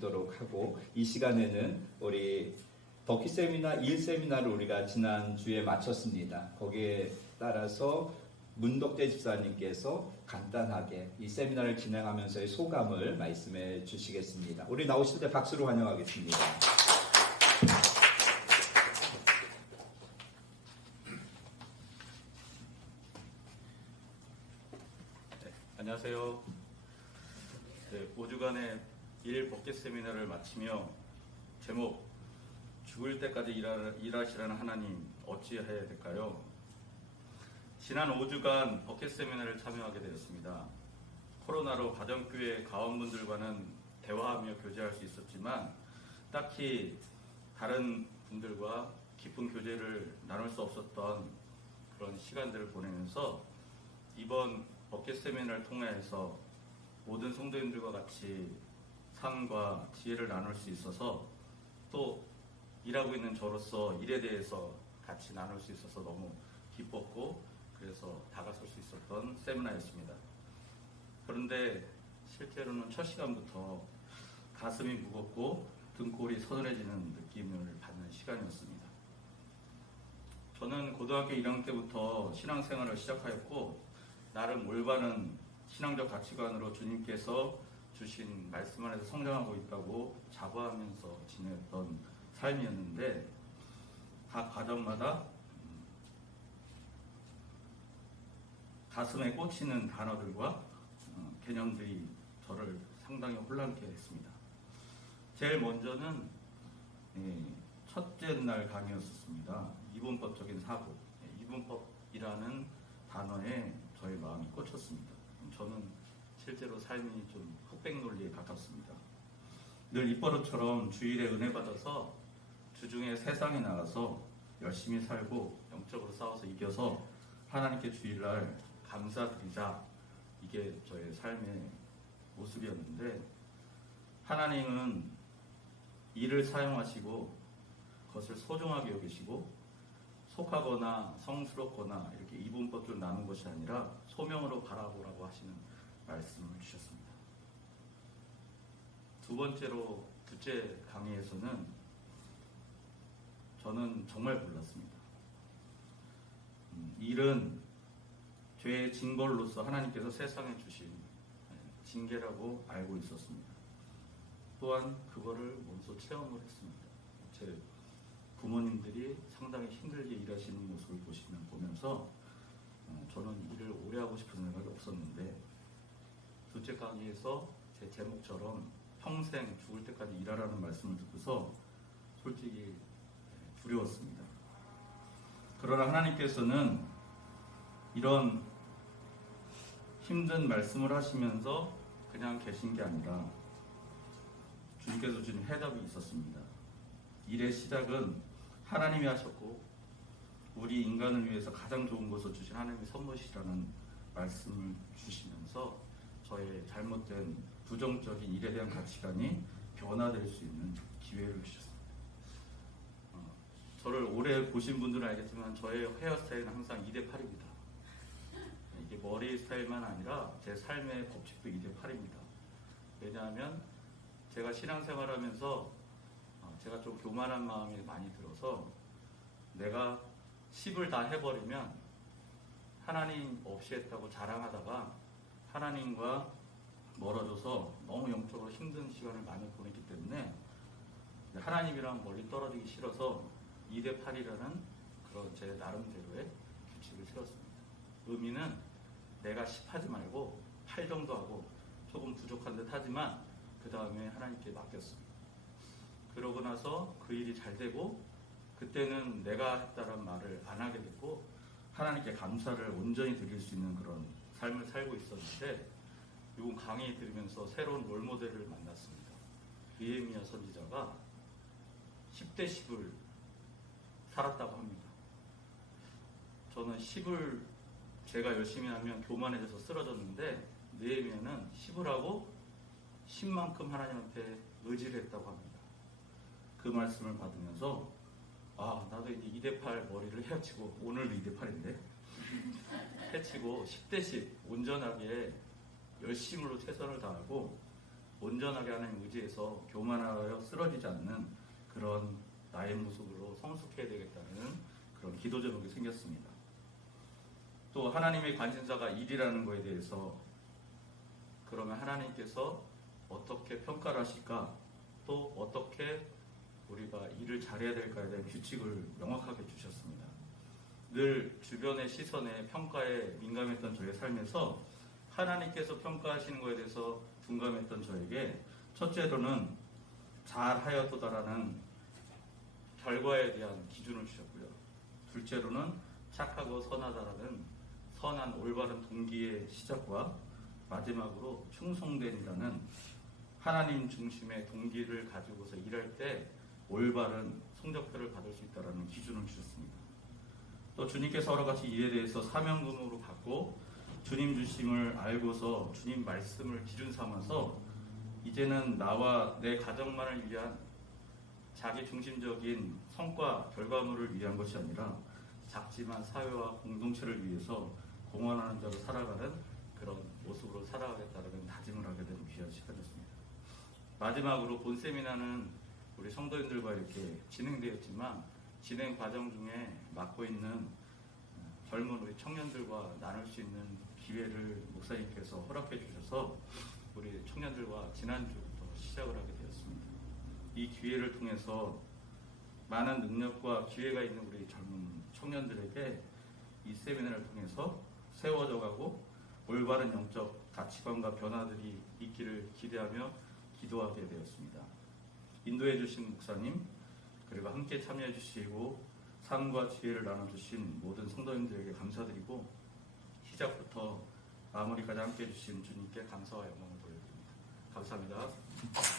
도록 하고, 이 시간에는 우리 덕희 세미나 1 세미나를 우리가 지난주에 마쳤습니다. 거기에 따라서 문덕대 집사님께서 간단하게 이 세미나를 진행하면서의 소감을 말씀해 주시겠습니다. 우리 나오실 때 박수로 환영하겠습니다. 네, 안녕하세요. 5주간의 일 법계 세미나를 마치며 제목 죽을 때까지 일하시라는 하나님 어찌해야 될까요? 지난 5주간 법계 세미나를 참여하게 되었습니다. 코로나로 가정교회 가원분들과는 대화하며 교제할 수 있었지만 딱히 다른 분들과 깊은 교제를 나눌 수 없었던 그런 시간들을 보내면서 이번 법계 세미나를 통해서 모든 성도님들과 같이 삶과 지혜를 나눌 수 있어서, 또 일하고 있는 저로서 일에 대해서 같이 나눌 수 있어서 너무 기뻤고, 그래서 다가설 수 있었던 세미나였습니다. 그런데 실제로는 첫 시간부터 가슴이 무겁고 등골이 서늘해지는 느낌을 받는 시간이었습니다. 저는 고등학교 1학년 때부터 신앙생활을 시작하였고, 나름 올바른 신앙적 가치관으로 주님께서 주신 말씀 안에서 성장하고 있다고 자부하면서 지냈던 삶이었는데, 각 과정마다 가슴에 꽂히는 단어들과 개념들이 저를 상당히 혼란케 했습니다. 제일 먼저는 첫째 날 강의였었습니다. 이분법적인 사고, 이분법이라는 단어에 저의 마음이 꽂혔습니다. 저는 실제로 삶이 좀 흑백 논리에 가깝습니다. 늘 입버릇처럼 주일에 은혜 받아서 주중에 세상에 나가서 열심히 살고 영적으로 싸워서 이겨서 하나님께 주일날 감사드리자, 이게 저의 삶의 모습이었는데, 하나님은 일을 사용하시고 그것을 소중하게 여기시고 속하거나 성스럽거나 이렇게 이분법을 나눈 것이 아니라 소명으로 바라보라고 하시는 말씀을 주셨습니다. 둘째 강의에서는 저는 정말 몰랐습니다. 일은 죄의 징벌로서 하나님께서 세상에 주신 징계라고 알고 있었습니다. 또한 그거를 몸소 체험을 했습니다. 제 부모님들이 상당히 힘들게 일하시는 모습을 보면서 저는 일을 오래 하고 싶은 생각이 없었는데, 둘째 강의에서 제 제목처럼 평생 죽을 때까지 일하라는 말씀을 듣고서 솔직히 두려웠습니다. 그러나 하나님께서는 이런 힘든 말씀을 하시면서 그냥 계신 게 아니라 주님께서 주신 해답이 있었습니다. 일의 시작은 하나님이 하셨고, 우리 인간을 위해서 가장 좋은 것을 주신 하나님의 선물이라는 말씀을 주시면서 저의 잘못된 부정적인 일에 대한 가치관이 변화될 수 있는 기회를 주셨습니다. 저를 오래 보신 분들은 알겠지만 저의 헤어스타일은 항상 2대8입니다. 이게 머리 스타일만 아니라 제 삶의 법칙도 2대8입니다. 왜냐하면 제가 신앙생활하면서 제가 좀 교만한 마음이 많이 들어서, 내가 10을 다 해버리면 하나님 없이 했다고 자랑하다가 하나님과 멀어져서 너무 영적으로 힘든 시간을 많이 보냈기 때문에 하나님이랑 멀리 떨어지기 싫어서 2대8이라는 그런 제 나름대로의 규칙을 세웠습니다. 의미는 내가 10 하지 말고 8 정도 하고 조금 부족한 듯 하지만 그 다음에 하나님께 맡겼습니다. 그러고 나서 그 일이 잘 되고, 그때는 내가 했다는 말을 안 하게 됐고 하나님께 감사를 온전히 드릴 수 있는 그런 삶을 살고 있었는데, 이번 강의 들으면서 새로운 롤모델을 만났습니다. 느헤미야 선지자가 10대 10을 살았다고 합니다. 저는 10을 제가 열심히 하면 교만해져서 쓰러졌는데, 느헤미야는 10을 하고 10만큼 하나님한테 의지를 했다고 합니다. 그 말씀을 받으면서 나도 이제 2대8 머리를 헤치고, 오늘도 2대8인데 헤치고 10대 10 온전하게 열심으로 최선을 다하고 온전하게 하나님 의지에서 교만하여 쓰러지지 않는 그런 나의 모습으로 성숙해야 되겠다는 그런 기도 제목이 생겼습니다. 또 하나님의 관심사가 일이라는 것에 대해서 그러면 하나님께서 어떻게 평가를 하실까? 또 어떻게 우리가 일을 잘해야 될까에 대한 규칙을 명확하게 주셨습니다. 늘 주변의 시선에 평가에 민감했던 저의 삶에서 하나님께서 평가하시는 것에 대해서 둔감했던 저에게 첫째로는 잘하였도다라는 결과에 대한 기준을 주셨고요. 둘째로는 착하고 선하다라는 선한 올바른 동기의 시작과 마지막으로 충성됨이라는 하나님 중심의 동기를 가지고서 일할 때 올바른 성적표를 받을 수 있다는 기준을 주셨습니다. 또 주님께서 여러 가지 일에 대해서 사명금으로 받고 주님 주심을 알고서 주님 말씀을 기준 삼아서 이제는 나와 내 가정만을 위한 자기 중심적인 성과 결과물을 위한 것이 아니라 작지만 사회와 공동체를 위해서 공헌하는 자로 살아가는 그런 모습으로 살아가겠다는 다짐을 하게 된 귀한 시간이었습니다. 마지막으로 본 세미나는 우리 성도님들과 이렇게 진행되었지만 진행 과정 중에 맡고 있는 젊은 우리 청년들과 나눌 수 있는 기회를 목사님께서 허락해 주셔서 우리 청년들과 지난주부터 시작을 하게 되었습니다. 이 기회를 통해서 많은 능력과 기회가 있는 우리 젊은 청년들에게 이 세미나를 통해서 세워져 가고 올바른 영적 가치관과 변화들이 있기를 기대하며 기도하게 되었습니다. 인도해 주신 목사님 그리고 함께 참여해 주시고 삶과 지혜를 나눠주신 모든 성도님들에게 감사드리고 시작부터 마무리까지 함께 해주신 주님께 감사와 영광을 돌려드립니다. 감사합니다.